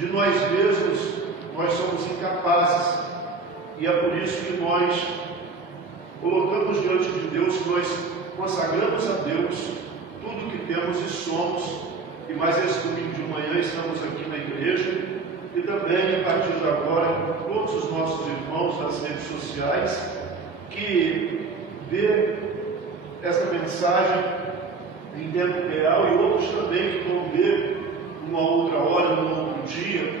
de nós mesmos, nós somos incapazes. E é por isso que nós colocamos diante de Deus, que nós consagramos a Deus tudo que temos e somos. E mais esse domingo de manhã estamos aqui na igreja e também, a partir de agora, todos os nossos irmãos das redes sociais que vê essa mensagem em tempo real e outros também que vão ver numa outra hora, num outro dia.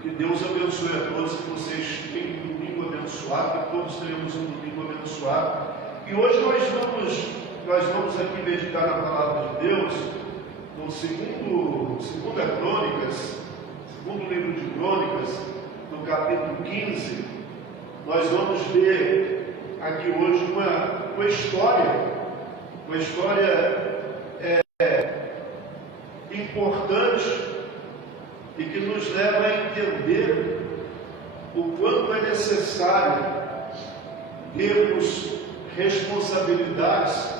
Que Deus abençoe a todos, que vocês tenham um domingo abençoado, que todos tenhamos um domingo abençoado. E hoje nós vamos aqui meditar na palavra de Deus, no segundo livro de Crônicas, no capítulo 15. Nós vamos ver aqui hoje uma história importante e que nos leva a entender o quanto é necessário termos responsabilidades,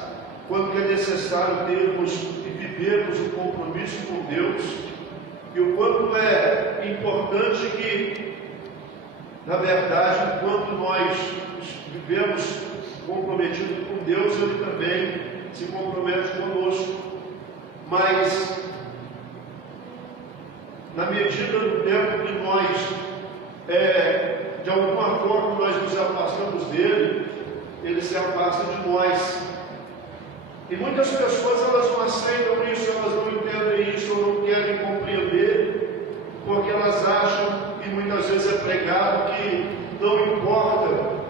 quanto é necessário termos e vivermos um compromisso com Deus, e o quanto é importante que, na verdade, enquanto nós vivemos comprometidos com Deus, Ele também se compromete conosco. Mas, na medida do tempo que nós, de alguma forma, nós nos afastamos dele, ele se afasta de nós. E muitas pessoas, elas não aceitam isso, elas não entendem isso, ou não querem compreender, porque elas acham, e muitas vezes é pregado, que não importa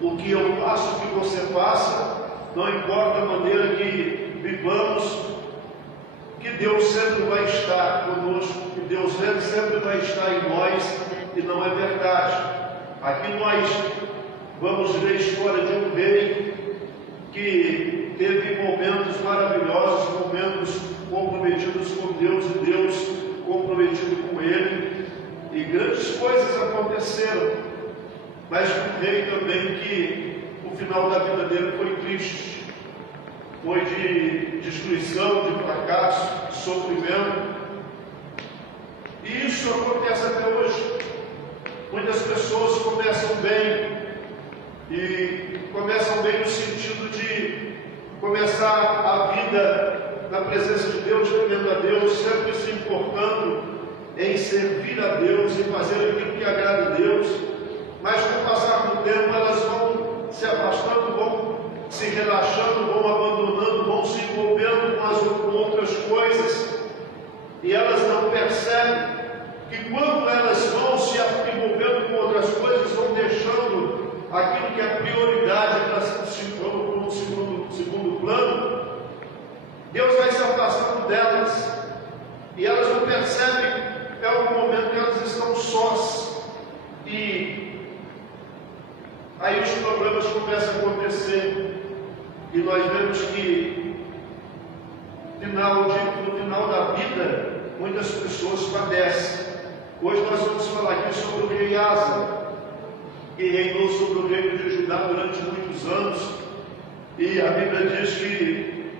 o que eu faço, o que você faça, não importa a maneira que vivamos, que Deus sempre vai estar conosco, que Deus sempre vai estar em nós, e não é verdade. Aqui nós vamos ver a história de um rei que teve momentos maravilhosos, momentos comprometidos com Deus e Deus comprometido com ele, e grandes coisas aconteceram, mas um rei também que o final da vida dele foi triste, foi de destruição, de fracasso, de sofrimento. E isso acontece até hoje. Muitas pessoas começam bem, e começam bem no sentido de começar a vida na presença de Deus, temendo a Deus, sempre se importando em servir a Deus, em fazer aquilo que agrada a Deus. Mas com o passar do tempo elas vão se afastando, vão se relaxando, vão abandonando, vão se envolvendo com outras coisas, e elas não percebem que quando elas vão se envolvendo com outras coisas, vão deixando aquilo que é prioridade para um segundo plano, Deus vai se afastando delas, e elas não percebem até algum momento que elas estão sós, e aí os problemas começam a acontecer, e nós vemos que no final da vida muitas pessoas padecem. Hoje nós vamos falar aqui sobre o rei Asa, que reinou sobre o reino de Judá durante muitos anos, e a Bíblia diz que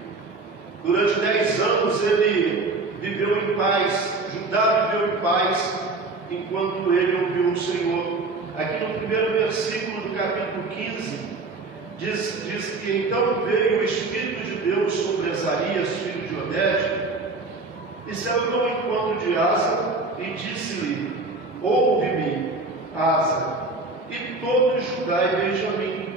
durante 10 anos ele viveu em paz, Judá viveu em paz, enquanto ele ouviu o Senhor. Aqui no primeiro versículo do capítulo 15, diz que então veio o Espírito de Deus sobre Azarias, filho de Oded, e saiu ao encontro de Asa, e disse-lhe: ouve-me, Asa, e todo Judá e Benjamim,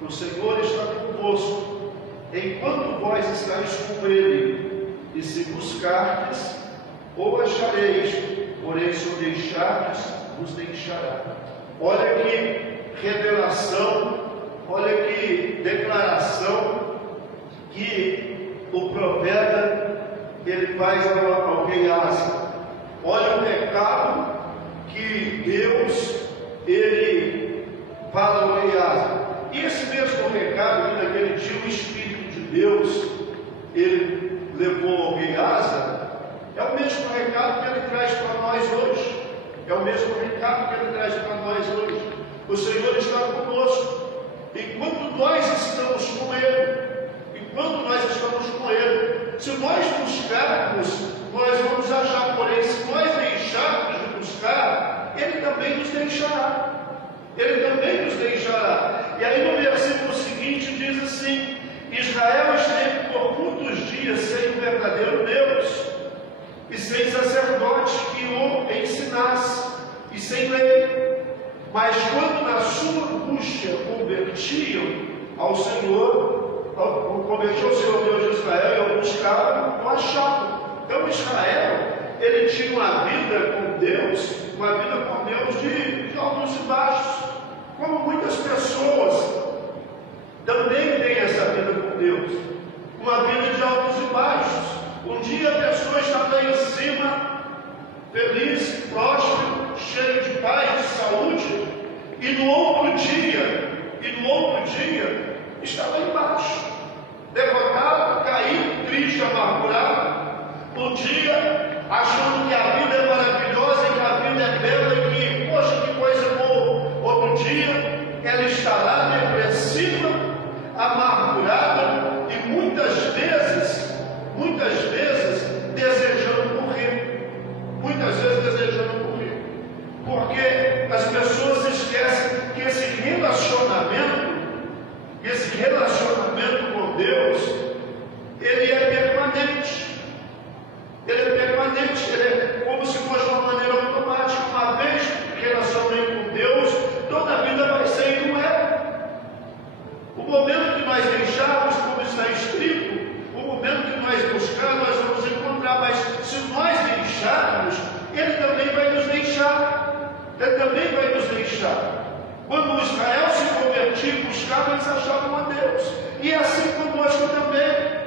o Senhor está convosco, enquanto vós estáis com ele, e se buscardes, ou achareis, porém se o deixardes, vos deixará. Olha que revelação, olha que declaração que o profeta ele faz ao rei Asa. Olha o recado que Deus ele fala ao rei Asa. E esse mesmo recado que naquele dia o Espírito de Deus ele levou ao rei Asa, é o mesmo recado que ele traz para nós hoje. É o mesmo recado que ele traz para nós hoje. O Senhor está conosco. Enquanto nós estamos com Ele, enquanto nós estamos com Ele, se nós buscarmos, nós vamos achar. Porém, se nós deixarmos deixará. Ele também nos deixará. E aí no versículo seguinte diz assim: Israel esteve por muitos dias sem o verdadeiro Deus, e sem sacerdote que o ensinasse, e sem lei. Mas quando na sua angústia convertiam ao Senhor, convertiu ao Senhor Deus de Israel, e o buscavam, o achavam. Então Israel, ele tinha uma vida com Deus de altos e baixos, como muitas pessoas também têm essa vida com Deus, uma vida de altos e baixos. Um dia a pessoa está lá em cima, feliz, próspero, cheio de paz, de saúde, e no outro dia está lá embaixo, derrotado, caído, triste, amargurado. Um dia achando que a vida é maravilhosa e que a vida é bela e que, poxa, que coisa boa. Outro dia ela está lá depressiva, amargurada e muitas vezes desejando morrer. Muitas vezes desejando morrer. Porque as pessoas esquecem que esse relacionamento com Deus, ele é permanente. Ele é permanente, ele é como se fosse uma maneira automática. Uma vez relacionei com Deus, toda a vida vai ser e não é. O momento que nós deixarmos, como está escrito, o momento que nós buscarmos, nós vamos encontrar. Mas se nós deixarmos, Ele também vai nos deixar. Ele também vai nos deixar. Quando Israel se convertia e buscava, eles achavam a Deus. E é assim conosco também.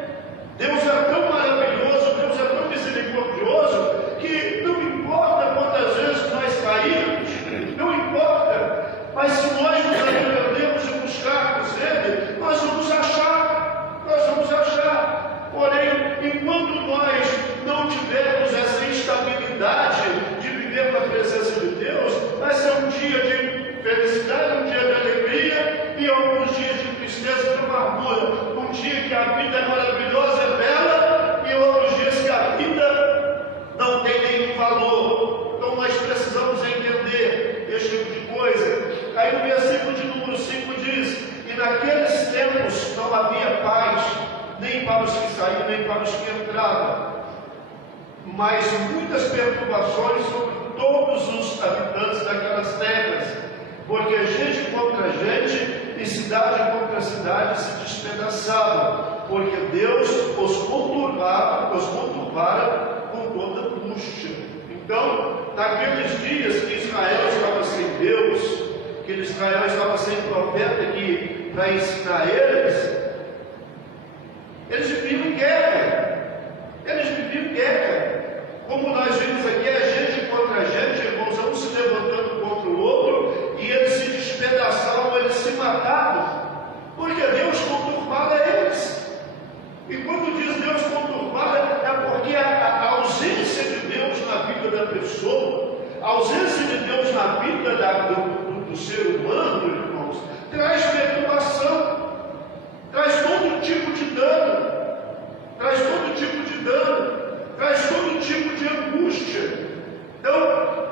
Deus é tão maravilhoso, Deus é tão misericordioso, que não importa quantas vezes nós caímos, não importa, mas se nós nos arrependemos e buscarmos Ele, nós vamos achar. Porém, enquanto nós não tivermos essa estabilidade de viver na presença de Deus, vai ser um dia de felicidade, um dia de alegria, e alguns dias de tristeza e amargura. Um dia que a vida é maravilhosa, é bela, e outros dias que a vida não tem nenhum valor. Então nós precisamos entender esse tipo de coisa. Aí no versículo de número 5 diz: E naqueles tempos não havia paz, nem para os que saíam, nem para os que entravam, mas muitas perturbações sobre todos os habitantes daquelas terras, porque gente contra gente e cidade contra cidade se despedaçavam, porque Deus os conturbara com toda angústia. Então, naqueles dias que Israel estava sem Deus, que Israel estava sem profeta para ensinar eles viviam em guerra. Como nós vimos aqui, é gente contra gente, irmãos, um se levantando contra o outro, e eles se despedaçavam, eles se matavam, porque Deus conturbava eles. E quando diz Deus conturbava, é porque a ausência de Deus na vida da pessoa, a ausência de Deus na vida do ser humano, irmãos, traz perturbação, traz todo tipo de dano, traz todo tipo de angústia. Então,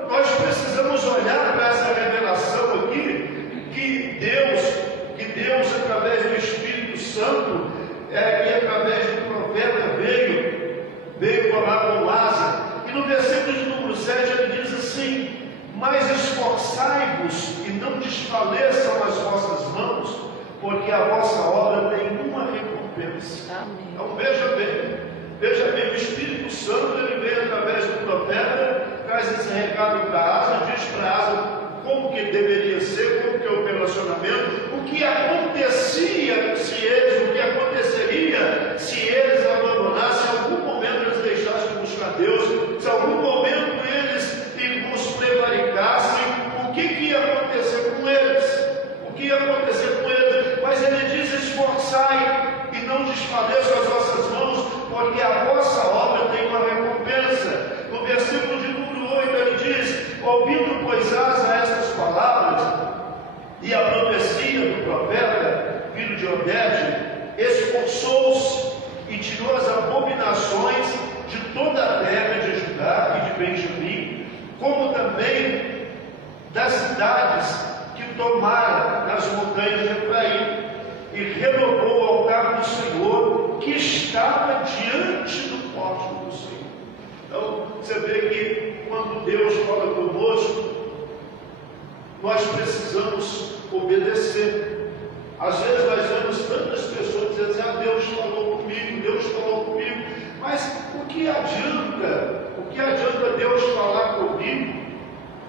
nós precisamos olhar para essa revelação aqui, que Deus através do Espírito Santo, e através do profeta veio falar com Lázaro. E no versículo de número 7 ele diz assim: Mas esforçai-vos e não desfaleçam as vossas mãos, porque a vossa obra tem uma recompensa. Amém. Então veja bem, o Espírito Santo ele veio através do profeta, traz esse recado para Asa, diz para Asa como que deveria ser, como que é o relacionamento, o que aconteceria se eles abandonassem, se em algum momento eles deixassem de buscar Deus, se em algum momento eles os prevaricassem, o que ia acontecer com eles? Mas ele diz: esforçai e não desfaleçam as vossas mãos, porque a vossa obra tem uma recompensa. No versículo de número 8 ele diz: ouvindo, pois, Asa estas palavras e a profecia do profeta, filho de Obed, esforçou-se e tirou as abominações de toda a terra de Judá e de Benjamim, como também das cidades que tomara nas montanhas de Efraim, e renovou o altar do Senhor que estava diante do pórtico do Senhor. Então, você vê que quando Deus fala conosco, nós precisamos obedecer. Às vezes nós vemos tantas pessoas dizendo assim, Deus falou comigo, mas o que adianta? O que adianta Deus falar comigo?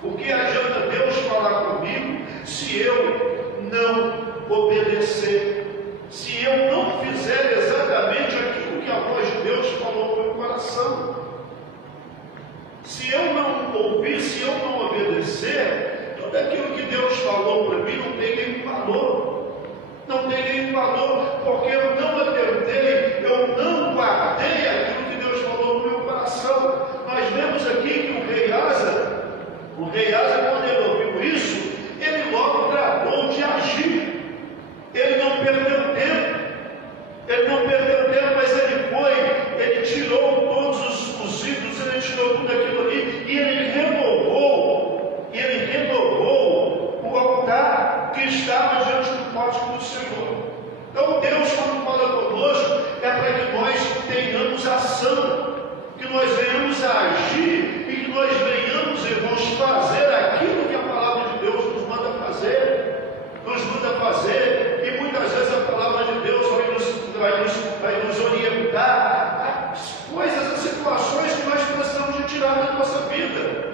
O que adianta Deus falar comigo se eu não obedecer? Se eu não fizer exatamente aquilo que a voz de Deus falou no meu coração? Se eu não ouvir, se eu não obedecer, tudo aquilo que Deus falou para mim não tem nenhum valor. Não tem nenhum valor, porque eu não atentei, eu não guardei aquilo que Deus falou no meu coração. Nós vemos aqui que o rei Asa, quando ele ouviu isso, ele logo tratou de agir. Ele não perdeu tempo, mas ele tirou todos os ídolos, ele tirou tudo aquilo ali, e ele renovou o altar que estava diante do pórtico do Senhor. Então Deus, quando fala conosco, é para que nós tenhamos ação, que nós venhamos a agir, e que nós venhamos, irmãos, fazer aquilo que a palavra de Deus nos manda fazer. E muitas vezes a palavra de Deus vai nos orientar a coisas, a situações que nós precisamos de tirar da nossa vida.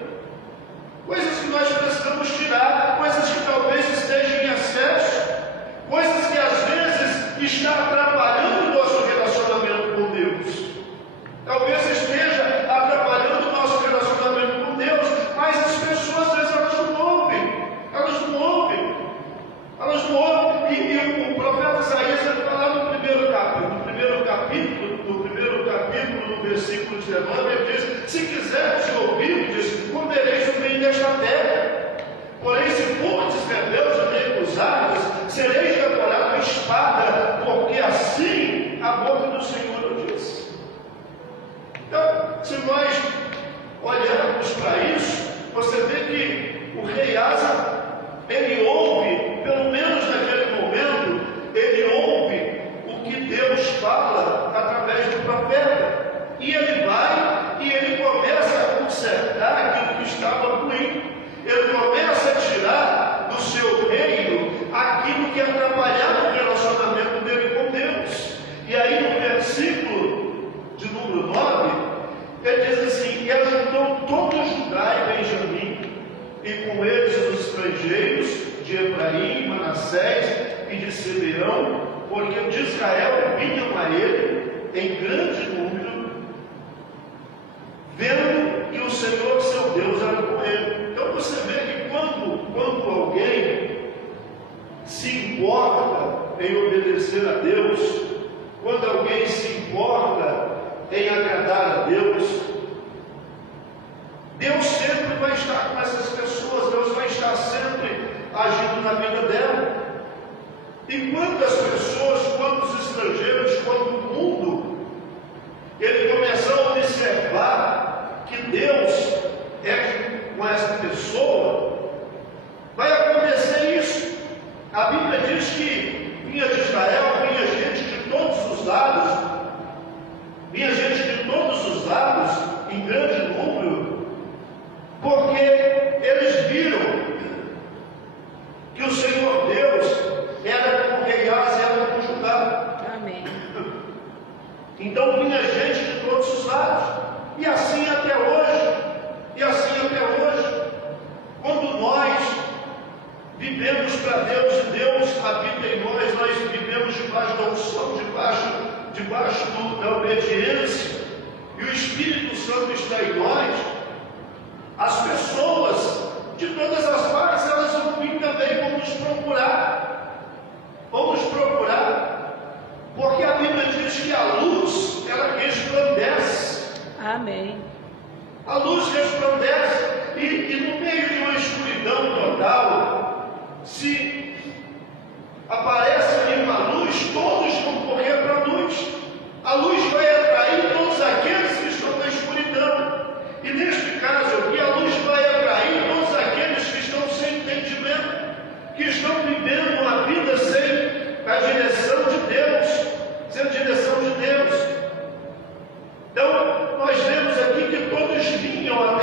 Coisas que nós precisamos tirar, coisas que talvez estejam em excesso, coisas que às vezes estão atrapalhando o nosso relacionamento com Deus. Talvez esteja atrapalhando o nosso relacionamento com Deus, mas as pessoas às vezes elas não ouvem. E o profeta Isaías vai falar no primeiro capítulo, no versículo 19, ele diz: se quiseres ouvir, diz, comereis o bem desta terra. Porém, se fordes rebeldes e recusados, sereis devorados a espada, porque assim a boca do Senhor o diz. Então, se nós olharmos para isso, você vê que o rei Asa, ele ouve, pelo menos naquele momento, ele ouve o que Deus fala através do profeta. E ele vai e ele começa a consertar aquilo que estava ruim. Ele começa a tirar do seu reino aquilo que atrapalhava o relacionamento dele com Deus. E aí no versículo de número 9, ele diz assim: e ajuntou todo Judá e Benjamim, e com eles os estrangeiros de Efraim, Manassés e de Simeão, porque de Israel vinham a ele em grande número, vendo que o Senhor seu Deus era com ele. Então você vê que quando alguém se importa em obedecer a Deus, quando alguém se importa em agradar a Deus, Deus sempre vai estar com essas pessoas, Deus vai estar sempre agindo na vida dela. E quantas pessoas, quantos estrangeiros, quanto o mundo, ele começou a observar que Deus é com essa pessoa, vai acontecer isso. A Bíblia diz que vinha de Israel, vinha gente de todos os lados, em grande número, porque eles viram que o Senhor Deus era com o rei Asa e era com Judá. Amém. Então vinha gente de todos os lados, e assim até hoje. Quando nós vivemos para Deus e Deus habita em nós vivemos debaixo da unção, debaixo da obediência, e o Espírito Santo está em nós. As pessoas de todas as partes, elas vão vir também, vão nos procurar, porque a Bíblia diz que a luz, ela resplandece. Amém. A luz resplandece, e no meio de uma escuridão total, se aparece ali uma luz, todos vão correr para a luz. A luz vai atrair todos aqueles que estão na escuridão. E neste caso aqui, a luz vai atrair todos aqueles que estão sem a direção de Deus, sem a direção de Deus. Então, nós vemos aqui que todos vinham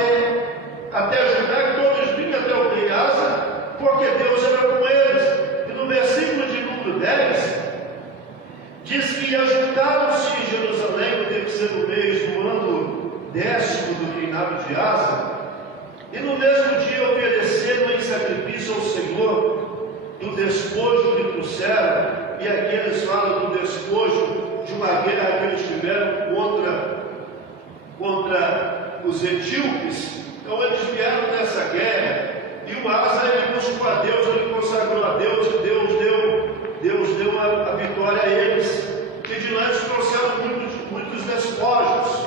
até Judá, que todos vinham até o rei Asa, porque Deus era com eles. E no versículo de número 10, diz que ajuntaram-se em Jerusalém no terceiro mês do ano 10º do reinado de Asa, e no mesmo dia ofereceram em sacrifício ao Senhor do despojo que trouxeram. E aqui eles falam do despojo de uma guerra que eles tiveram contra os etíopes. Então eles vieram nessa guerra, e o Asa ele buscou a Deus, ele consagrou a Deus, e Deus deu a vitória a eles. E de lá eles trouxeram muitos despojos,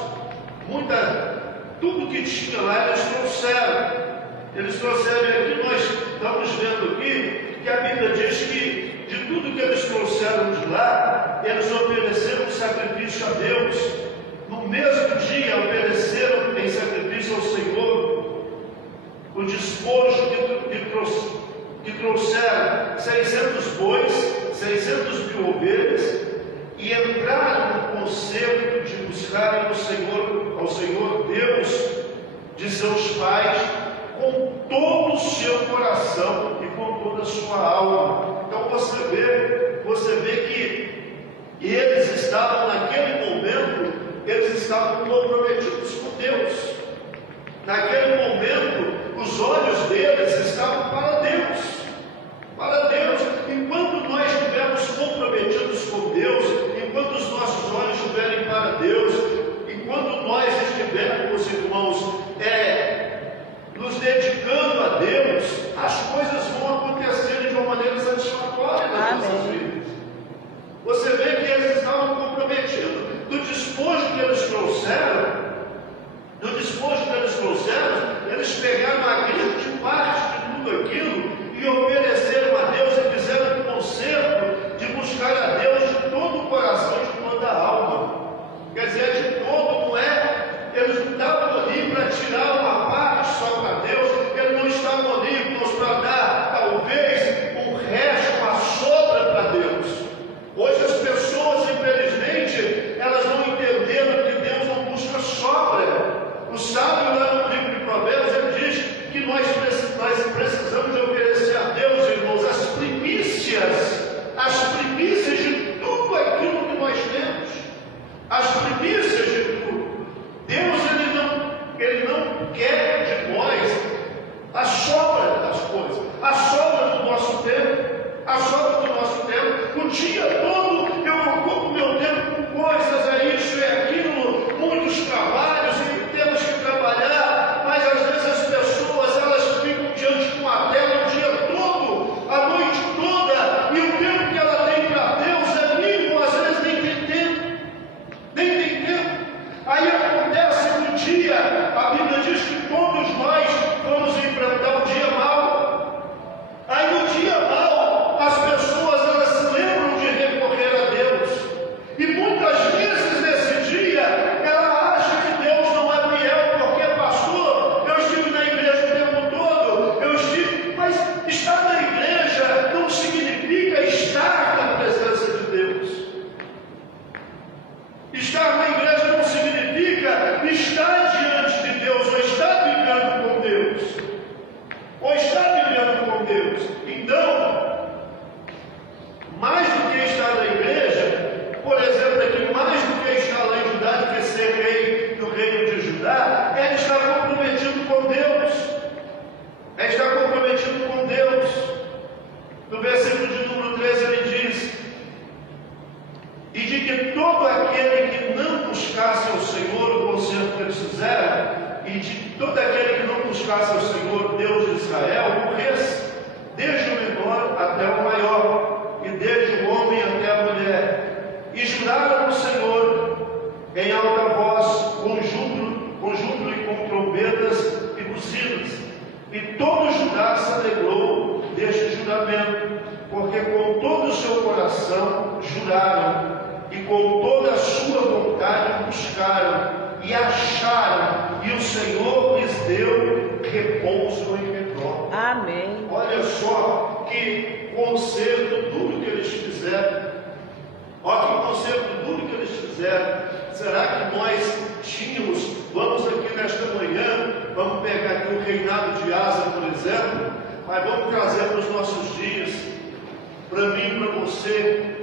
tudo que tinha lá eles trouxeram. Eles trouxeram, e aqui nós estamos vendo aqui, que a Bíblia diz que de tudo que eles trouxeram de lá, eles ofereceram um sacrifício a Deus. No mesmo dia ofereceram em sacrifício ao Senhor o despojo que trouxeram 600 bois, 600 mil ovelhas, e entraram no concerto de buscarem ao Senhor Deus de seus pais com todo o seu coração e com toda a sua alma. Então você vê que eles estavam naquele momento, eles estavam comprometidos com Deus. Naquele momento, os olhos deles estavam para Deus. Para Deus. Enquanto nós estivermos comprometidos com Deus, enquanto os nossos olhos estiverem para Deus, enquanto nós estivermos, irmãos, nos dedicando a Deus, as coisas vão acontecer de uma maneira satisfatória nas nossas vidas. Você vê que eles estavam comprometidos. Do despojo que eles trouxeram, eles pegaram a grande parte de tudo aquilo e ofereceram a Deus e fizeram um concerto de buscar a Deus de todo o coração e de toda a alma. Quer dizer, de todo, não é? Eles não estavam ali para tirar uma parte só para Deus, eles não estavam ali, irmãos, para dar talvez um resto, uma sobra para Deus. Hoje as pessoas, infelizmente, elas não entenderam que Deus não busca sobra. O sábio lá no livro de Provérbios, ele diz que nós precisamos de oferecer a Deus, irmãos, as primícias de tudo aquilo que nós temos. As primícias de tudo. Deus, ele não quer de nós a sobra das coisas, a sobra do nosso tempo. O dia todo eu ocupo meu tempo com coisas, isso e aquilo, muitos trabalhos e temos que trabalhar, mas às vezes as pessoas elas ficam diante de uma tela o dia todo, a noite toda, e o tempo que ela tem para Deus é mínimo, às vezes nem tem tempo. Aí acontece um dia, a Bíblia diz que todos nós vamos enfrentar um dia mau. Aí no dia mau, as pessoas elas se lembram de recorrer a Deus. E muitas vezes nesse dia, ela acha que Deus não é fiel, porque pastor, eu estive na igreja o tempo todo, mas estar na igreja não significa estar na presença de Deus. Estar na igreja não significa estar diante de Deus, ou estar vivendo com Deus. Então, mais do que estar na igreja, por exemplo, aqui, mais do que estar lá em Judá, do que ser rei do reino de Judá, é estar comprometido com Deus. No versículo de número 13 ele diz: e de que todo aquele que não buscasse ao Senhor o conserto que eles fizeram, e de todo aquele que não buscasse ao Senhor, Deus de Israel, morresse, desde o menor até o maior, e desde o homem até a mulher. E juraram no Senhor em alta voz, com júbilo e com trombetas e buzinas. E todo Judá se alegrou deste juramento, porque com todo o seu coração juraram, e com toda a sua vontade buscaram, e acharam, e o Senhor lhes deu repouso em Hebrom. Amém. Olha só que conserto duro que eles fizeram. Olha que conserto duro que eles fizeram. Será que nós tínhamos, vamos aqui nesta manhã, vamos pegar aqui o reinado de Asa, por exemplo, mas vamos trazer para os nossos dias, para mim e para você,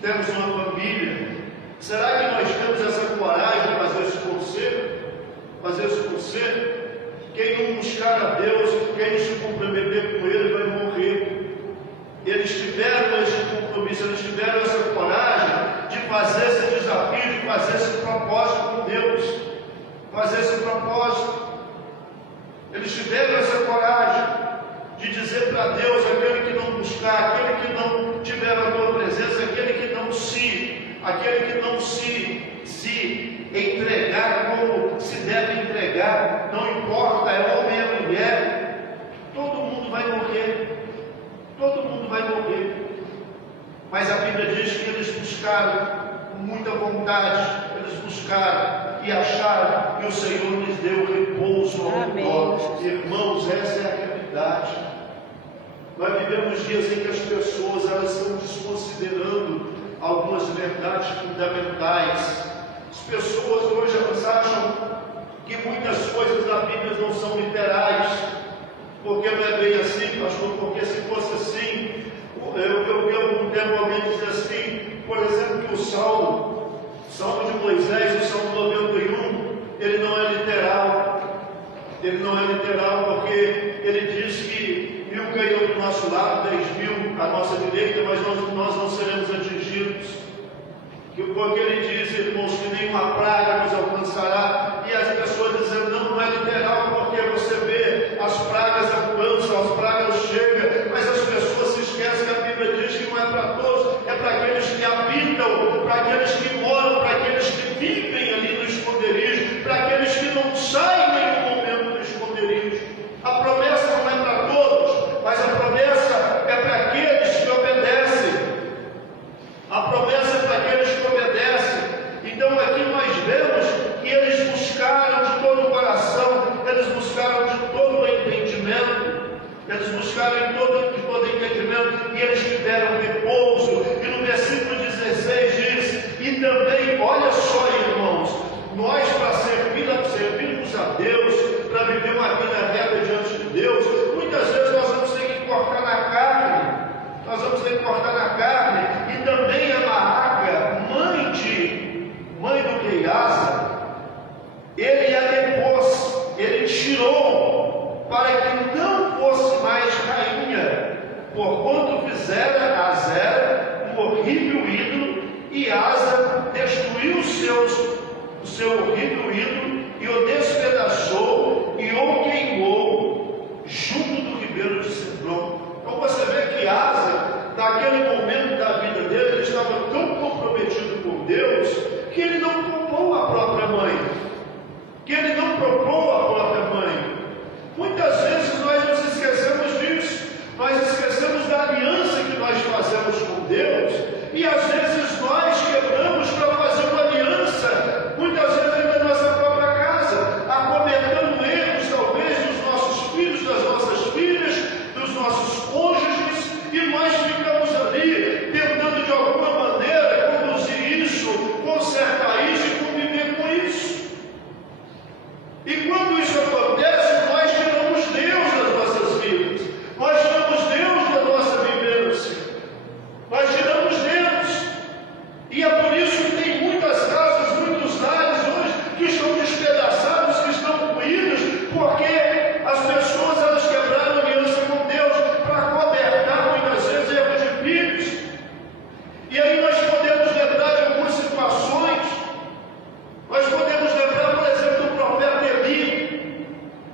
temos uma família. Será que nós temos essa coragem de fazer esse conselho? Fazer esse conselho? Quem não buscar a Deus, quem não se comprometer com Ele, vai morrer. Eles tiveram esse compromisso, eles tiveram essa coragem de fazer esse desafio, de fazer esse propósito com Deus. Fazer esse propósito. Eles tiveram essa coragem de dizer para Deus, aquele que não buscar, aquele que não tiver a tua presença, aquele que não se entregar como se deve entregar, não importa, é homem ou mulher, todo mundo vai morrer. Todo mundo vai morrer. Mas a Bíblia diz que eles buscaram com muita vontade, eles buscaram e acharam, e o Senhor lhes deu repouso ao redor. Irmãos, essa é a realidade. Nós vivemos dias em que as pessoas elas estão desconsiderando algumas verdades fundamentais. As pessoas hoje elas acham que muitas coisas da Bíblia não são literais. Porque não é bem assim, pastor, porque se fosse assim, eu vi algum tempo alguém dizer assim, por exemplo, que o Salmo de Moisés, o Salmo 91, ele não é literal. Ele não é literal porque ele diz que 1000 cairão do nosso lado, 10.000 à nossa direita, mas nós não seremos atingidos. Porque ele diz, irmãos, que nenhuma praga nos alcançará, e as pessoas dizendo, não é literal, porque você vê, as pragas alcançam, as pragas chegam, mas as pessoas se esquecem que a Bíblia diz que não é para todos, é para aqueles que habitam, para aqueles que moram, para aqueles que vivem ali no esconderijo, para aqueles que não saem em nenhum momento do esconderijo. A promessa não é para todos, mas a promessa é para aqueles que obedecem. A promessa é para aqueles que obedecem. Então aqui nós vemos que eles buscaram de todo o coração, eles buscaram de todo o entendimento, eles buscaram de todo o entendimento, e eles tiveram repouso. E no versículo 16 diz, e também, olha só, irmãos, nós para servirmos a Deus, para viver uma vida reta diante de Deus, muitas vezes nós vamos ter que cortar na carne. Nós vamos ter que cortar na carne. E também a Maaca, mãe do rei Asa, ele a depôs, ele tirou para que não fosse mais rainha, porquanto fizera Azera um horrível ídolo, e Asa destruiu o seu horrível ídolo, e o despedaçou, e o queimou junto do ribeiro de Cedron. Então você vê que Asa, naquele momento da vida dele, ele estava tão comprometido com Deus, que ele não poupou a própria mãe. Muitas vezes nós nos esquecemos disso. Nós esquecemos da aliança que nós fazemos com Deus. E às vezes nós quebramos para fazer uma aliança, muitas vezes dentro da nossa própria casa, acometendo erros talvez dos nossos filhos, das nossas filhas, dos nossos cônjuges, e nós ficamos ali tentando de alguma maneira conduzir isso, consertar isso e conviver com isso. E quando isso acontece, nós tiramos Deus das nossas vidas, nós tiramos Deus da nossa vivência, nós tiramos Deus. E é por isso que tem muitas casas, muitos lares hoje que estão despedaçados, que estão ruídos, porque as pessoas elas quebraram aliança com Deus para cobertar muitas vezes erros de filhos. E aí nós podemos lembrar de algumas situações. Nós podemos lembrar, por exemplo, do profeta Eli.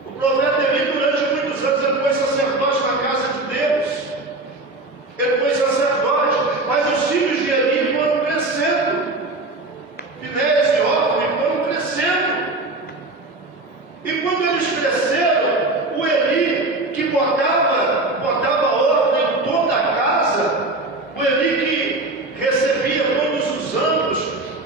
O profeta Eli, durante muitos anos, ele foi sacerdote na casa de Deus. Ele foi sacerdote, mas os filhos de Eli foram crescendo. Finéias e Hófni foram crescendo. E quando eles cresceram, o Eli, que botava ordem em toda a casa, o Eli que recebia todos os anos,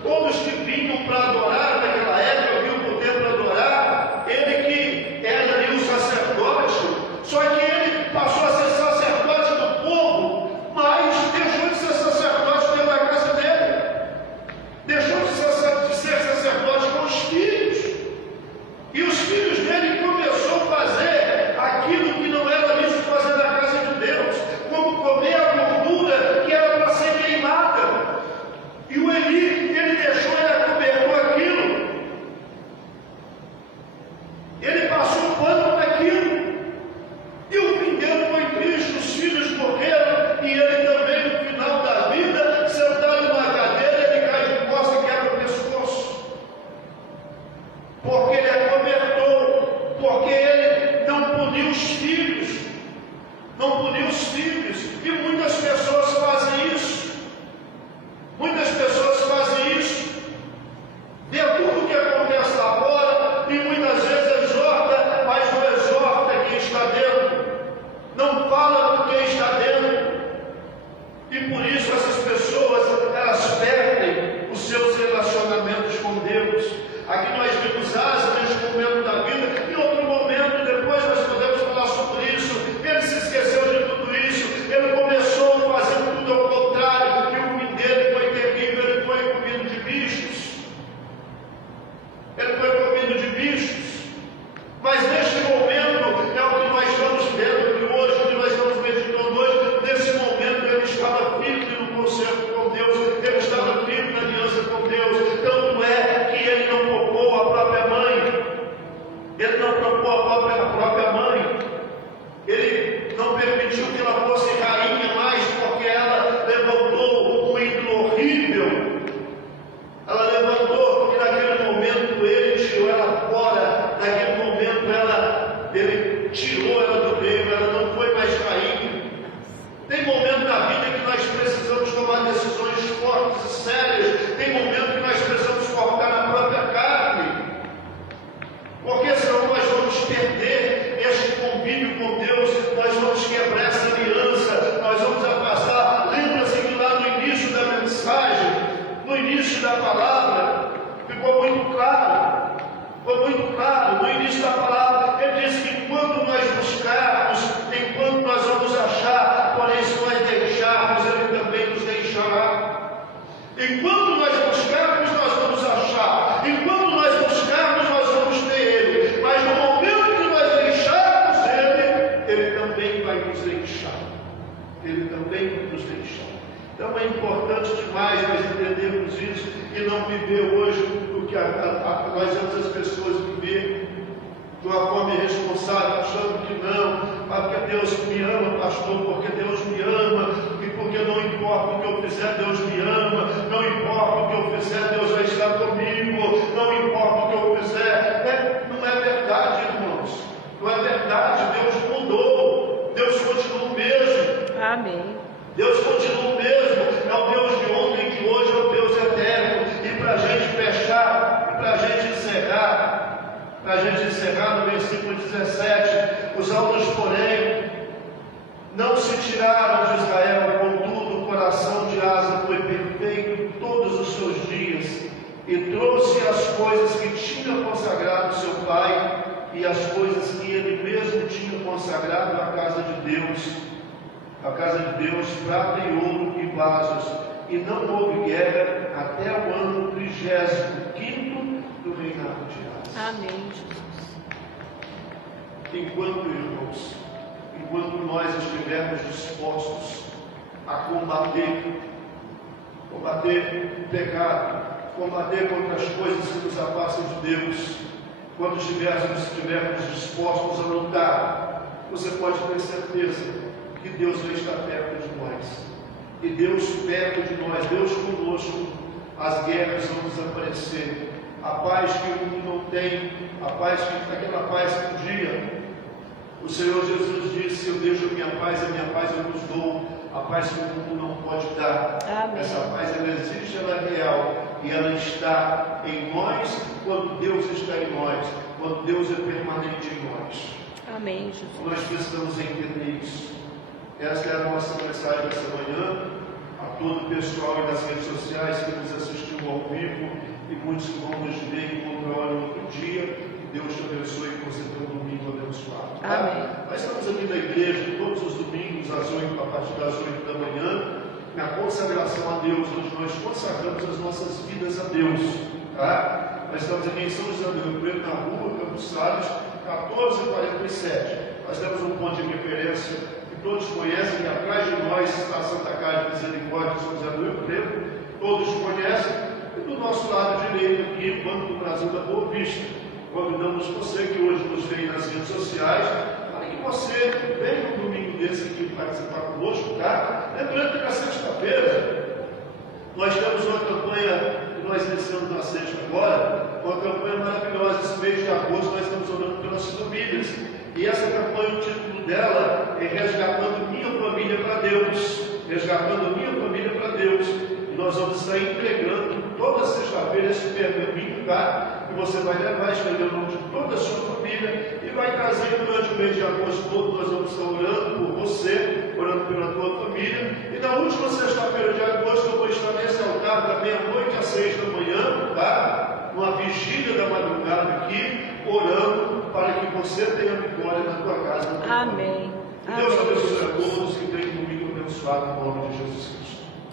todos que vinham para adorar naquela época, vinham para o templo adorar, ele que era ali o sacerdote, só que ele passou a ser sacerdote do povo, mas deixou os filhos. Não punir os filhos. E muitas pessoas fazem isso. Muitas pessoas fazem isso. Vê tudo que acontece lá fora e muitas vezes exorta, mas não exorta quem está dentro. Não fala com quem está dentro. E por isso essas pessoas, elas perdem os seus relacionamentos com Deus. Aqui nós vimos Asa neste momento da vida. Em outro momento, depois nós podemos falar sobre isso. Ele se esqueceu de tudo isso. Ele começou fazendo tudo ao contrário. E o fim dele foi terrível. Ele foi comido de bichos. Ele foi comido de bichos. Mas neste momento, é o que nós estamos vendo aqui hoje, o que nós estamos meditando hoje. Nesse momento, ele estava firme no concerto com Deus. Ele estava firme na aliança com Deus. Tanto é que ele não poupou a própria mãe. Ele não poupou a própria mãe. Ele não permitiu que ela fosse rainha mais, porque ela levantou um ídolo horrível. Ela levantou, e naquele momento ele tirou ela fora. Naquele momento ele tirou ela do reino, ela não foi mais rainha. Tem momento na vida que nós precisamos tomar decisões fortes e sérias. Tem momento que nós precisamos focar na própria carne. Porque senão nós vamos perder este convívio com Deus, nós vamos quebrar essa aliança, nós vamos afastar. Lembra-se que lá no início da mensagem, no início da palavra, ficou muito claro. Foi muito claro, no início da palavra, ele disse que enquanto nós buscarmos, enquanto nós vamos achar, porém se nós deixarmos, ele também nos deixará. Enquanto nós buscarmos, nós vamos achar. Enquanto nós buscarmos, nós vamos ter ele. Mas no momento que nós deixarmos ele, ele também vai nos deixar. Ele também vai nos deixar. Então é importante demais nós entendermos isso e não viver hoje o que nós vemos as pessoas viver de uma forma irresponsável, achando que não, porque Deus me ama, pastor, porque Deus me ama, e porque não importa o que eu fizer, Deus me ama, não importa o que eu fizer, Deus vai estar comigo, não importa o que eu fizer. Não é verdade, irmãos, não é verdade. Deus mudou, Deus continua o mesmo. Amém. Deus continua o mesmo, é o Deus de ontem, de hoje, é o Deus eterno. E para a gente fechar, e para a gente encerrar no versículo 17, os altos, porém, não se tiraram de Israel, contudo o coração de Asa foi perfeito todos os seus dias, e trouxe as coisas que tinha consagrado seu pai, e as coisas que ele mesmo tinha consagrado à casa de Deus. A casa de Deus, prata e ouro e vasos, e não houve guerra até o ano 35º do reinado de Asa. Amém, Jesus. Enquanto, irmãos, enquanto nós estivermos dispostos a combater o pecado, combater contra as coisas que nos afastam de Deus, quando estivermos dispostos a lutar, você pode ter certeza que Deus vai estar perto de nós. E Deus perto de nós, Deus conosco, as guerras vão desaparecer. A paz que o mundo não tem, aquela paz que um dia o Senhor Jesus disse: eu deixo a minha paz eu vos dou. A paz que o mundo não pode dar. Amém. Essa paz, ela existe, ela é real. E ela está em nós quando Deus está em nós. Quando Deus é permanente em nós. Amém, Jesus. Nós precisamos entender isso. Essa é a nossa mensagem dessa manhã. A todo o pessoal das redes sociais que nos assistiu ao vivo e muitos que vão nos ver em outra hora, outro dia. Que Deus te abençoe e você tenha um domingo abençoado. Tá? Amém. Nós estamos aqui na igreja todos os domingos a partir das 8 da manhã, na consagração a Deus, onde nós consagramos as nossas vidas a Deus. Tá? Nós estamos aqui em São José do Rio Preto, na rua Campos Salles, 1447. Nós temos um ponto de referência que todos conhecem, que atrás de nós está a Santa Casa de Misericórdia de São José do Rio Preto, todos conhecem, e do nosso lado direito aqui, Banco do Brasil da Boa Vista. Convidamos você que hoje nos vê nas redes sociais, para que você venha um domingo desse aqui participar conosco, tá? Lembrando que na sexta-feira nós temos uma campanha que nós iniciamos na sexta agora, uma campanha maravilhosa. Esse mês de agosto nós estamos orando pelas famílias. 15, e essa campanha, o título dela é Resgatando Minha Família para Deus. Resgatando Minha Família para Deus. E nós vamos estar entregando toda sexta-feira esse pergaminho, tá? Que você vai levar, escrever o nome de toda a sua família e vai trazer durante o mês de agosto todo. Nós vamos estar orando por você, orando pela tua família. E na última sexta-feira de agosto eu vou estar nesse altar da meia-noite às 6 da manhã, tá? Uma vigília da madrugada aqui, orando para que você tenha vitória na tua casa. Na tua Amém. família. Que Deus abençoe a todos que tenham comigo abençoado em nome de Jesus Cristo.